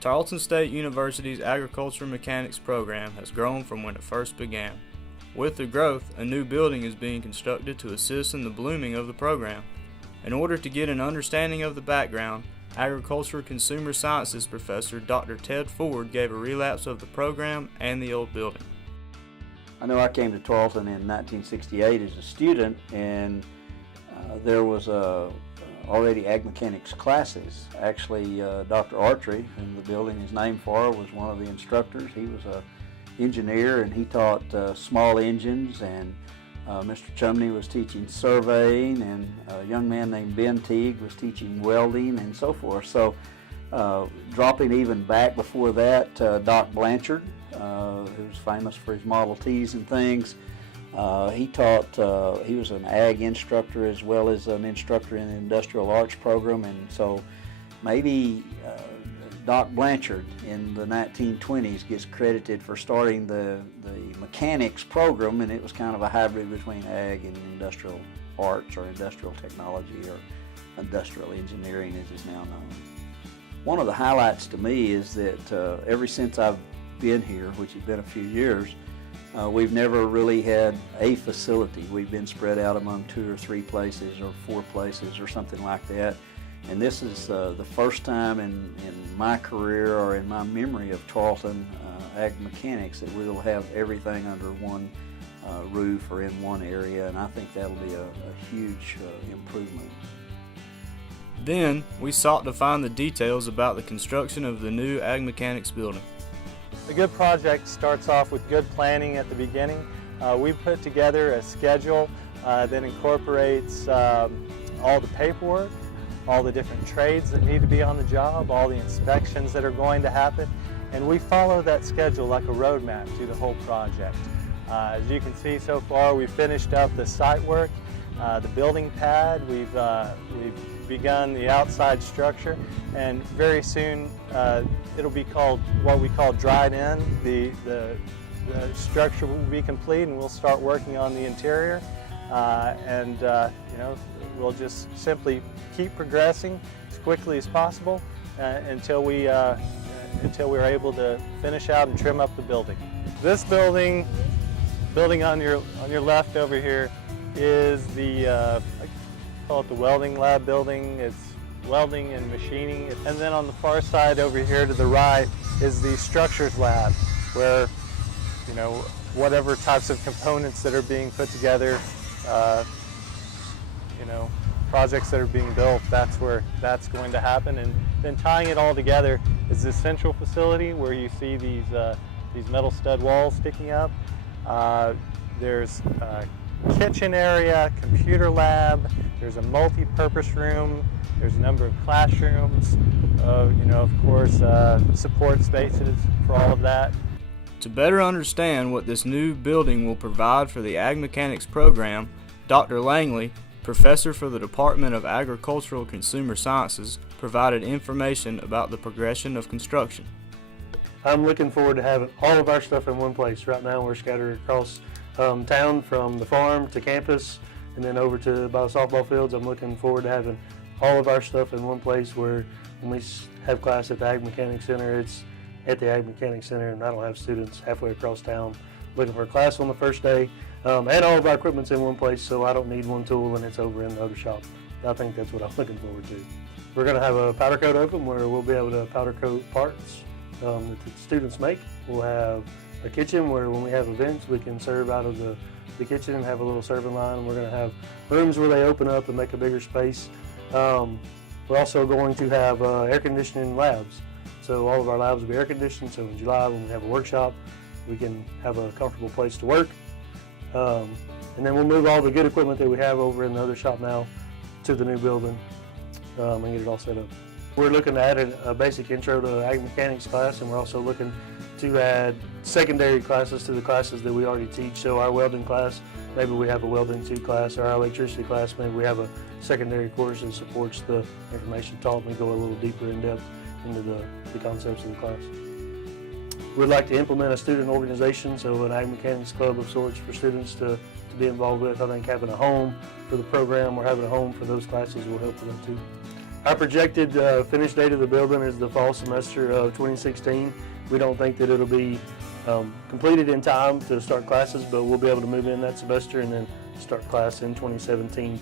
Tarleton State University's Agricultural Mechanics program has grown from when it first began. With the growth, a new building is being constructed to assist in the blooming of the program. In order to get an understanding of the background, Agricultural Consumer Sciences professor Dr. Ted Ford gave a relapse of the program and the old building. I know I came to Tarleton in 1968 as a student, and there was already ag mechanics classes. Actually, Dr. Artry, whom the building is named for, was one of the instructors. He was an engineer, and he taught small engines, and Mr. Chumney was teaching surveying, and a young man named Ben Teague was teaching welding and so forth. So dropping even back before that, Doc Blanchard, who's famous for his Model Ts and things, he taught, he was an ag instructor as well as an instructor in the industrial arts program, and so maybe Doc Blanchard in the 1920s gets credited for starting the mechanics program, and it was kind of a hybrid between ag and industrial arts or industrial technology or industrial engineering as it's now known. One of the highlights to me is that ever since I've been here, which has been a few years, we've never really had a facility. We've been spread out among 2 or 3 places or 4 places or something like that. And this is the first time in my career or in my memory of Tarleton Ag Mechanics that we'll have everything under one roof or in one area, and I think that'll be a huge improvement. Then, we sought to find the details about the construction of the new Ag Mechanics building. A good project starts off with good planning at the beginning. We put together a schedule that incorporates all the paperwork, all the different trades that need to be on the job, all the inspections that are going to happen, and we follow that schedule like a roadmap through the whole project. As you can see so far, we've finished up the site work, the building pad, we've begun the outside structure, and very soon it'll be called what we call dried in. The structure will be complete, and we'll start working on the interior, you know, we'll just simply keep progressing as quickly as possible until we're able to finish out and trim up the building. This building on your left over here is the I call it the welding lab building. It's welding and machining. And then on the far side over here to the right is the structures lab, where, you know, whatever types of components that are being put together, you know, projects that are being built, that's where that's going to happen. And then tying it all together is this central facility where you see these metal stud walls sticking up. There's a kitchen area, computer lab, there's a multi-purpose room, there's a number of classrooms, you know, of course, support spaces for all of that. To better understand what this new building will provide for the Ag Mechanics program, Dr. Langley, professor for the Department of Agricultural Consumer Sciences, provided information about the progression of construction. I'm looking forward to having all of our stuff in one place. Right now we're scattered across town, from the farm to campus and then over to by the softball fields. I'm looking forward to having all of our stuff in one place, where when we have class at the Ag Mechanics Center, it's at the Ag Mechanics Center, and I don't have students halfway across town looking for a class on the first day. And all of our equipment's in one place, so I don't need one tool and it's over in the other shop. I think that's what I'm looking forward to. We're going to have a powder coat open where we'll be able to powder coat parts that the students make. We'll have a kitchen where when we have events we can serve out of the kitchen and have a little serving line. We're going to have rooms where they open up and make a bigger space. We're also going to have air conditioning labs. So all of our labs will be air conditioned, so in July when we have a workshop we can have a comfortable place to work. And then we'll move all the good equipment that we have over in the other shop now to the new building and get it all set up. We're looking to add a basic intro to Ag Mechanics class, and we're also looking to add secondary classes to the classes that we already teach. So our welding class, maybe we have a welding 2 class, or our electricity class, maybe we have a secondary course that supports the information taught, and we go a little deeper in depth into the concepts of the class. We'd like to implement a student organization, so an Ag Mechanics club of sorts for students to be involved with. I think having a home for the program or having a home for those classes will help with them too. Our projected finish date of the building is the fall semester of 2016. We don't think that it'll be completed in time to start classes, but we'll be able to move in that semester and then start class in 2017.